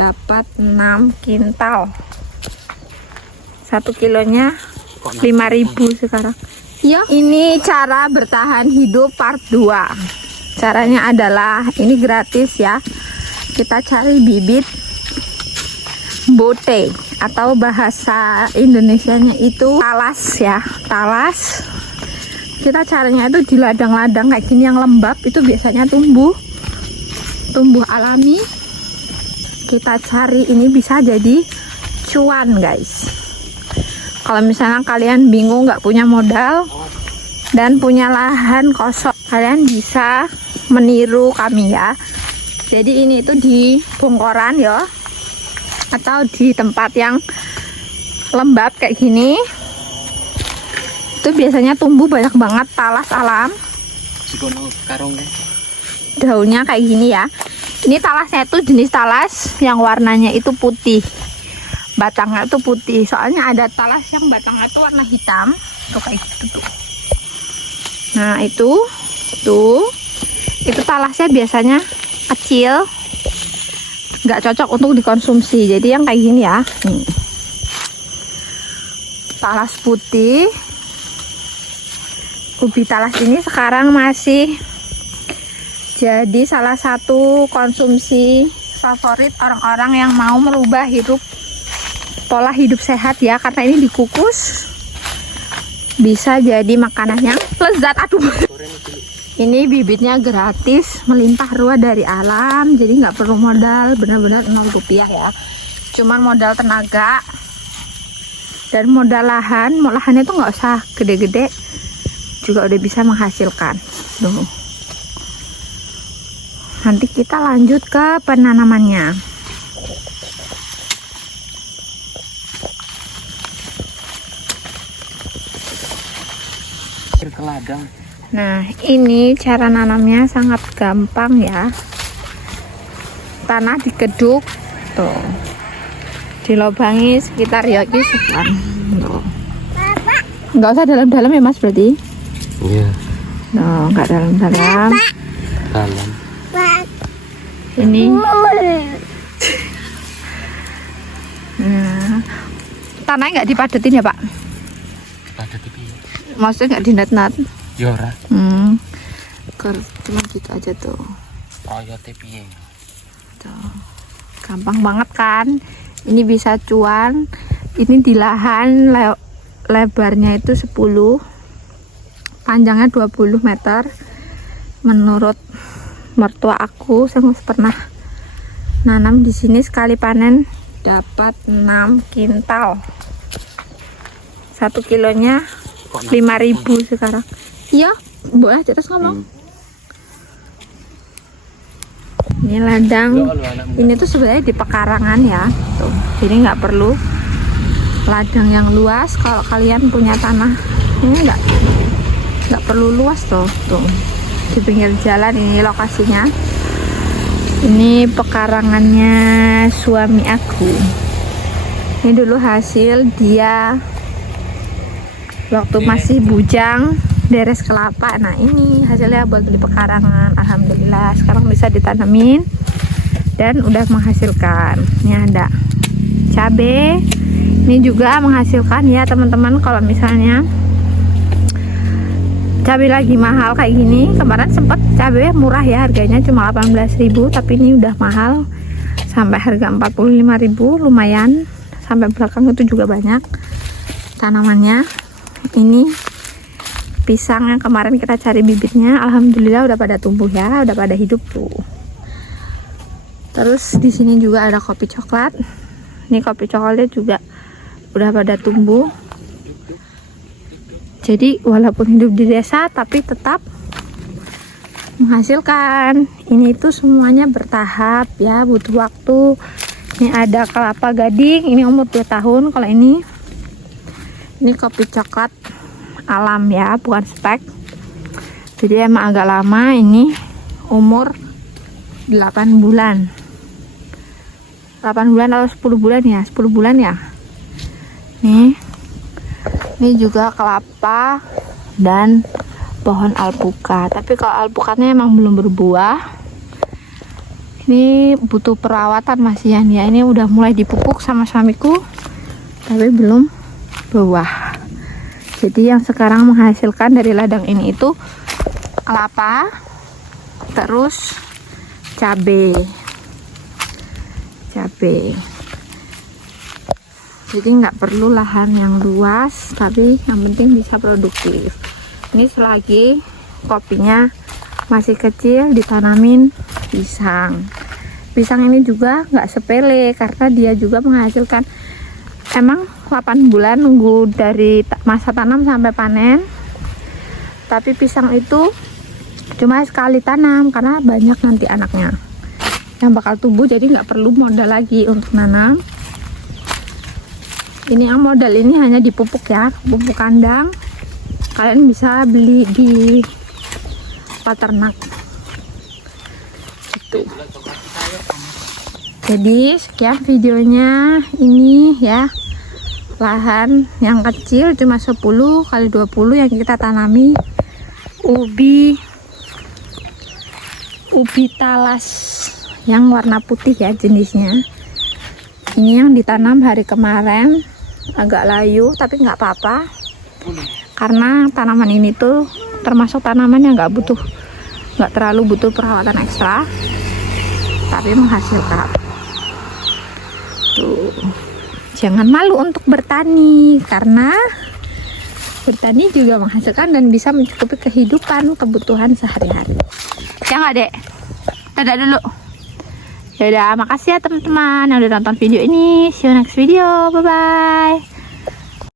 dapat 6 kintal. 1 kilonya 5.000 sekarang. Ya, ini cara bertahan hidup part 2. Caranya adalah ini gratis ya. Kita cari bibit bote atau bahasa Indonesianya itu talas ya, talas. Kita caranya itu di ladang-ladang kayak gini yang lembab, itu biasanya tumbuh alami. Kita cari, ini bisa jadi cuan guys. Kalau misalnya kalian bingung nggak punya modal dan punya lahan kosong, kalian bisa meniru kami ya. Jadi ini itu di bongkoran ya, atau di tempat yang lembab kayak gini. Itu biasanya tumbuh banyak banget talas alam. Daunnya kayak gini ya. Ini talasnya itu jenis talas yang warnanya itu putih. Batangnya itu putih. Soalnya ada talas yang batangnya itu warna hitam. Tuh kayak gitu tuh. Nah itu talasnya biasanya kecil, nggak cocok untuk dikonsumsi. Jadi yang kayak gini ya, nih. Talas putih. Ubi talas ini sekarang masih jadi salah satu konsumsi favorit orang-orang yang mau merubah pola hidup sehat ya, karena ini dikukus bisa jadi makanan yang lezat. Aduh, ini bibitnya gratis, melimpah ruah dari alam, jadi nggak perlu modal, benar-benar 0 rupiah ya. Cuman modal tenaga dan modal lahan. Lahannya itu nggak usah gede-gede juga udah bisa menghasilkan. Tuh. Nanti kita lanjut ke penanamannya. Ke ladang. Nah, ini cara nanamnya sangat gampang ya. Tanah dikeduk, tuh, dilobangi sekitar ya sekian. Nggak usah dalam-dalam ya Mas berarti? Iya. No, nggak dalam-dalam. Dalam. Ini. Nah, tanahnya nggak dipadetin ya Pak? Dipadetin. Maksudnya nggak dinat-nat? Ya ora. Cuma gitu aja tuh. Oh ya piye. Tuh. Gampang banget kan? Ini bisa cuan. Ini di lahan lebarnya itu 10, panjangnya 20 meter. Menurut mertua aku yang pernah nanam di sini, sekali panen dapat 6 kintal. 1 kilonya 5.000 sekarang. Iya, boleh terus ngomong. Ini ladang. Ini tuh sebenarnya di pekarangan ya. Tuh, jadi nggak perlu ladang yang luas. Kalau kalian punya tanah, ini nggak perlu luas tuh. Tuh, di pinggir jalan ini lokasinya. Ini pekarangannya suami aku. Ini dulu hasil dia waktu masih bujang deres kelapa. Nah ini hasilnya buat beli pekarangan. Alhamdulillah sekarang bisa ditanemin dan udah menghasilkan. Ini ada cabe, ini juga menghasilkan ya teman-teman. Kalau misalnya cabe lagi mahal kayak gini, kemarin sempet cabe murah ya, harganya cuma 18.000, tapi ini udah mahal sampai harga 45.000, lumayan. Sampai belakang itu juga banyak tanamannya. Ini pisang yang kemarin kita cari bibitnya, alhamdulillah udah pada tumbuh ya, udah pada hidup tuh. Terus di sini juga ada kopi coklat. Ini kopi coklatnya juga udah pada tumbuh. Jadi walaupun hidup di desa tapi tetap menghasilkan. Ini tuh semuanya bertahap ya, butuh waktu. Ini ada kelapa gading, ini umur 2 tahun. Kalau ini kopi coklat alam ya, bukan spek. Jadi emang agak lama. Ini umur 8 bulan. 8 bulan atau 10 bulan ya? 10 bulan ya. Ini juga kelapa dan pohon alpukat. Tapi kalau alpukatnya emang belum berbuah. Ini butuh perawatan masih ya. Ini udah mulai dipupuk sama suamiku, tapi belum buah. Jadi yang sekarang menghasilkan dari ladang ini itu kelapa, terus cabe. Jadi nggak perlu lahan yang luas, tapi yang penting bisa produktif. Ini selagi kopinya masih kecil, ditanamin pisang. Pisang ini juga nggak sepele karena dia juga menghasilkan, emang 8 bulan nunggu dari masa tanam sampai panen. Tapi pisang itu cuma sekali tanam karena banyak nanti anaknya yang bakal tumbuh, jadi nggak perlu modal lagi untuk nanam. Ini yang modal ini hanya dipupuk ya, pupuk kandang. Kalian bisa beli di peternak gitu. Jadi sekian videonya ini ya, lahan yang kecil cuma 10 kali 20 yang kita tanami ubi talas yang warna putih ya jenisnya. Ini yang ditanam hari kemarin, agak layu tapi nggak apa-apa karena tanaman ini tuh termasuk tanaman yang nggak terlalu butuh perawatan ekstra, tapi menghasilkan. Tuh, jangan malu untuk bertani karena bertani juga menghasilkan dan bisa mencukupi kehidupan kebutuhan sehari-hari. Ya nggak, Dek? Dadah dulu. Yaudah, makasih ya teman-teman yang udah nonton video ini. See you next video. Bye-bye.